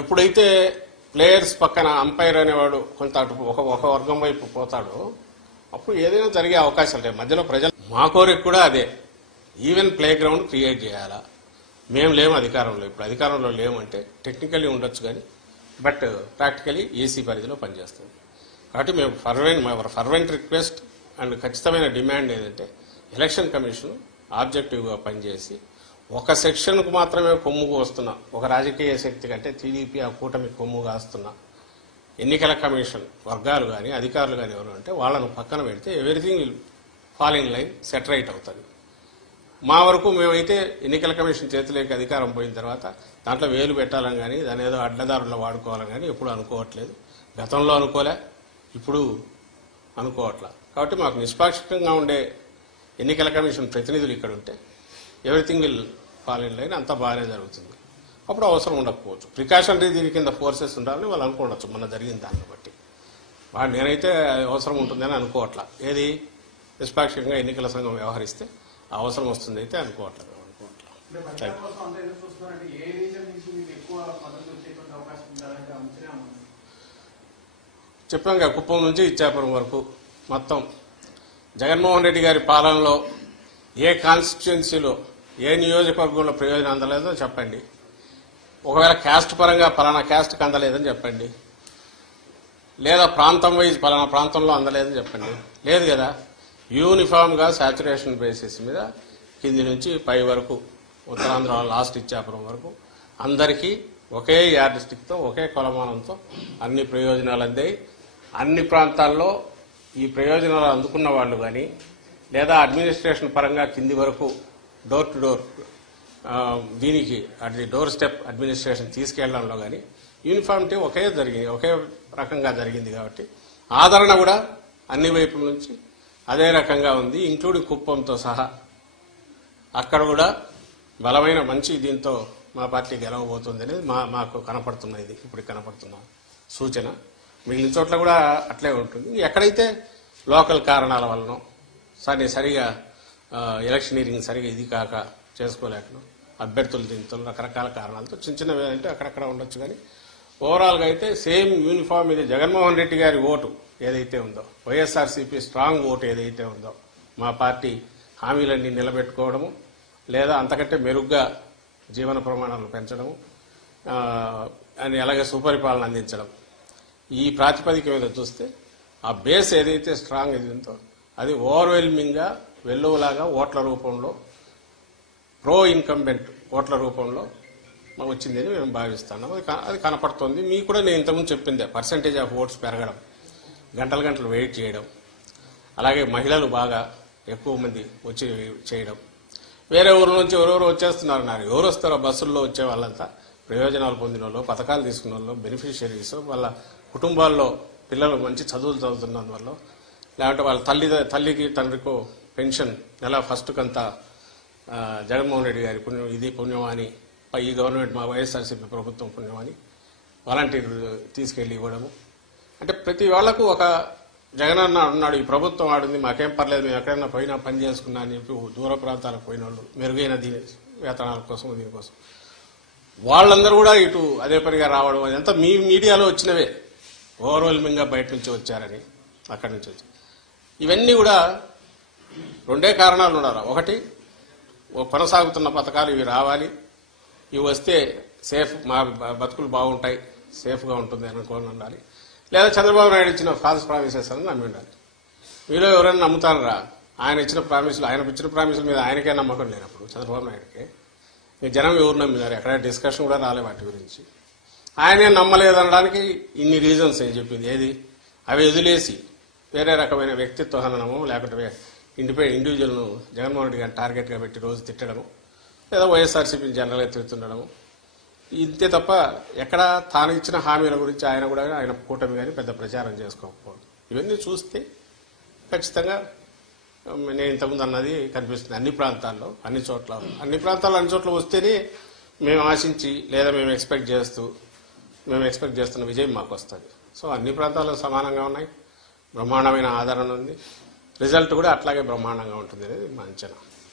ఎప్పుడైతే ప్లేయర్స్ పక్కన అంపైర్ అనేవాడు కొంత అటు ఒక ఒక వర్గం వైపు పోతాడో అప్పుడు ఏదైనా జరిగే అవకాశాలు లేవు మధ్యలో ప్రజలు మా కోరిక కూడా అదే. ఈవెన్ ప్లే గ్రౌండ్ క్రియేట్ చేయాలా? మేము లేము అధికారంలో. ఇప్పుడు అధికారంలో లేమంటే టెక్నికల్లీ ఉండొచ్చు కానీ బట్ ప్రాక్టికలీ ఏసీ పరిధిలో పనిచేస్తుంది. కాబట్టి మేము ఫర్వెంట్ మా ఫర్వెంట్ రిక్వెస్ట్ అండ్ ఖచ్చితమైన డిమాండ్ ఏంటంటే ఎలక్షన్ కమిషన్ ఆబ్జెక్టివ్గా పనిచేసి ఒక సెక్షన్కు మాత్రమే కొమ్ము వస్తున్న ఒక రాజకీయ శక్తి కంటే టీడీపీ ఆ కూటమి కొమ్ము కాస్తున్నా ఎన్నికల కమిషన్ వర్గాలు కానీ అధికారులు కానీ ఎవరు అంటే వాళ్ళను పక్కన పెడితే everything will line set right అవుతుంది. మా వరకు మేమైతే ఎన్నికల కమిషన్ చేతిలోకి అధికారం పోయిన తర్వాత దాంట్లో వేలు పెట్టాలని కానీ దాని ఏదో అడ్డదారుల్లో వాడుకోవాలని కానీ ఎప్పుడు అనుకోవట్లేదు. గతంలో అనుకోలే ఇప్పుడు అనుకోవట్లా. కాబట్టి మాకు నిష్పాక్షికంగా ఉండే ఎన్నికల కమిషన్ ప్రతినిధులు ఇక్కడ ఉంటే ఎవ్రీథింగ్ విల్ ఇన్ లైన్ అంతా బాగానే జరుగుతుంది. అప్పుడు అవసరం ఉండకపోవచ్చు. ప్రికాషనరీ దీని కింద ఫోర్సెస్ ఉండాలని వాళ్ళు అనుకోవచ్చు మన జరిగిన దాన్ని బట్టి. వాడు నేనైతే అవసరం ఉంటుందని అనుకోవట్లా. ఏది? నిష్పాక్షికంగా ఎన్నికల సంఘం వ్యవహరిస్తే అవసరం వస్తుంది అయితే అనుకోవట్లేదు. చెప్పాం కదా కుప్పం నుంచి ఇచ్చాపురం వరకు మొత్తం. జగన్మోహన్ రెడ్డి గారి పాలనలో ఏ కాన్స్టిట్యున్సీలో ఏ నియోజకవర్గంలో ప్రయోజనం అందలేదో చెప్పండి. ఒకవేళ క్యాస్ట్ పరంగా పలానా క్యాస్ట్కి అందలేదని చెప్పండి. లేదా ప్రాంతం వైజ్ పలానా ప్రాంతంలో అందలేదని చెప్పండి. లేదు కదా? యూనిఫామ్గా శాచురేషన్ బేసిస్ మీద కింది నుంచి పై వరకు ఉత్తరాంధ్ర లాస్ట్ ఇచ్చాపురం వరకు అందరికీ ఒకే యార్డిస్టిక్తో ఒకే కొలమానంతో అన్ని ప్రయోజనాలు అందాయి. అన్ని ప్రాంతాల్లో ఈ ప్రయోజనాలు అందుకున్న వాళ్ళు కానీ లేదా అడ్మినిస్ట్రేషన్ పరంగా కింది వరకు డోర్ టు డోర్ దీనికి అది డోర్ స్టెప్ అడ్మినిస్ట్రేషన్ తీసుకెళ్ళడంలో కానీ యూనిఫామిటీ ఒకే జరిగింది ఒకే రకంగా జరిగింది కాబట్టి ఆదరణ కూడా అన్ని వైపుల నుంచి అదే రకంగా ఉంది ఇంక్లూడింగ్ కుప్పంతో సహా. అక్కడ కూడా బలమైన మంచి దీంతో మా పార్టీ గెలవబోతుంది అనేది మా మాకు కనపడుతున్న ఇది ఇప్పుడు కనపడుతున్న సూచన. మిగిలిన చోట్ల కూడా అట్లే ఉంటుంది. ఎక్కడైతే లోకల్ కారణాల వలన సరి సరిగా ఎలక్షనీరింగ్ సరిగా ఇది కాక చేసుకోలేకను అభ్యర్థులు దీంతో రకరకాల కారణాలతో చిన్న చిన్నవి అంటే అక్కడక్కడ ఉండొచ్చు కానీ ఓవరాల్గా అయితే సేమ్ యూనిఫామ్ ఇది జగన్మోహన్ రెడ్డి గారి ఓటు ఏదైతే ఉందో వైఎస్ఆర్సీపీ స్ట్రాంగ్ ఓటు ఏదైతే ఉందో మా పార్టీ హామీలన్నీ నిలబెట్టుకోవడము లేదా అంతకంటే మెరుగ్గా జీవన ప్రమాణాలు పెంచడము అని అలాగే సుపరిపాలన అందించడం. ఈ ప్రాతిపదిక మీద చూస్తే ఆ బేస్ ఏదైతే స్ట్రాంగ్ ఇది ఉందో అది ఓవర్వెల్మింగ్గా వెల్లువలాగా ఓట్ల రూపంలో ప్రో ఇన్కంబెంట్ ఓట్ల రూపంలో మాకు వచ్చిందని మేము భావిస్తున్నాం. అది అది కనపడుతుంది. మీకు కూడా నేను ఇంతకుముందు చెప్పిందే పర్సంటేజ్ ఆఫ్ ఓట్స్ పెరగడం గంటలు గంటలు వెయిట్ చేయడం అలాగే మహిళలు బాగా ఎక్కువ మంది వచ్చి చేయడం. వేరే ఊరు నుంచి ఎవరెవరు వచ్చేస్తున్నారు నాకు ఎవరు వస్తారో బస్సుల్లో వచ్చే వాళ్ళంతా ప్రయోజనాలు పొందిన వాళ్ళు పథకాలు తీసుకున్న వాళ్ళు బెనిఫిషియరీస్ వాళ్ళ కుటుంబాల్లో పిల్లలు మంచి చదువులు చదువుతున్నందువల్ల లేదంటే వాళ్ళ తల్లి తల్లికి తండ్రికో పెన్షన్ నెల ఫస్ట్ కంతా జగన్మోహన్ రెడ్డి గారి పుణ్యం ఇది పుణ్యమాని అని ఈ గవర్నమెంట్ మా వైఎస్ఆర్సీపీ ప్రభుత్వం పుణ్యం అని తీసుకెళ్ళి ఇవ్వడము. అంటే ప్రతి వాళ్ళకు ఒక జగన్ అన్న ఉన్నాడు ఈ ప్రభుత్వం ఆడింది మాకేం పర్లేదు మేము ఎక్కడైనా పోయినా పని చేసుకున్నా అని చెప్పి దూర ప్రాంతాలకు పోయిన వాళ్ళు మెరుగైన దీని వేతనాల కోసం దీనికోసం. వాళ్ళందరూ కూడా ఇటు అదే పనిగా రావడం అదంతా మీ మీడియాలో వచ్చినవే. ఓవర్వెల్మింగ్గా బయట నుంచి వచ్చారని అక్కడి నుంచి వచ్చి. ఇవన్నీ కూడా రెండే కారణాలు ఉండాలి? ఒకటి కొనసాగుతున్న పథకాలు ఇవి రావాలి. ఇవి వస్తే సేఫ్ మా బతుకులు బాగుంటాయి సేఫ్గా ఉంటుంది అనుకోని ఉండాలి. లేదా చంద్రబాబు నాయుడు ఇచ్చిన ఫాల్స్ ప్రామిసెస్ అని నమ్మి ఉండాలి. మీలో ఎవరైనా నమ్ముతారా? ఆయన ఇచ్చిన ప్రామిసులు ఆయన ఇచ్చిన ప్రామిసుల మీద ఆయనకే నమ్మకం లేనప్పుడు చంద్రబాబు నాయుడుకి ఇక జనం ఎవరు నమ్మినారు? ఎక్కడ డిస్కషన్ కూడా రాలే వాటి గురించి. ఆయనే నమ్మలేదనడానికి ఇన్ని రీజన్స్ అని చెప్పింది? ఏది? అవి వదిలేసి వేరే రకమైన వ్యక్తిత్వ హననము లేకుంటే ఇండిపెండెంట్ ఇండివిజువల్ను జగన్మోహన్ రెడ్డి గారిని టార్గెట్గా పెట్టి రోజు తిట్టడము లేదా వైఎస్ఆర్సీపీని జనరల్గా తిడుతుండడము. ఇంతే తప్ప ఎక్కడ తాను ఇచ్చిన హామీల గురించి ఆయన కూడా ఆయన కూటమి కానీ పెద్ద ప్రచారం చేసుకోకపోవడం ఇవన్నీ చూస్తే ఖచ్చితంగా నేను ఇంతకుముందు అన్నది కనిపిస్తుంది అన్ని ప్రాంతాల్లో అన్ని చోట్ల. అన్ని ప్రాంతాల్లో అన్ని చోట్ల వస్తేనే మేము ఆశించి లేదా మేము ఎక్స్పెక్ట్ చేస్తూ మేము ఎక్స్పెక్ట్ చేస్తున్న విజయం మాకు వస్తుంది సో అన్ని ప్రాంతాల్లో సమానంగా ఉన్నాయి. బ్రహ్మాండమైన ఆదరణ ఉంది. రిజల్ట్ కూడా అట్లాగే బ్రహ్మాండంగా ఉంటుంది అనేది మా అంచనా.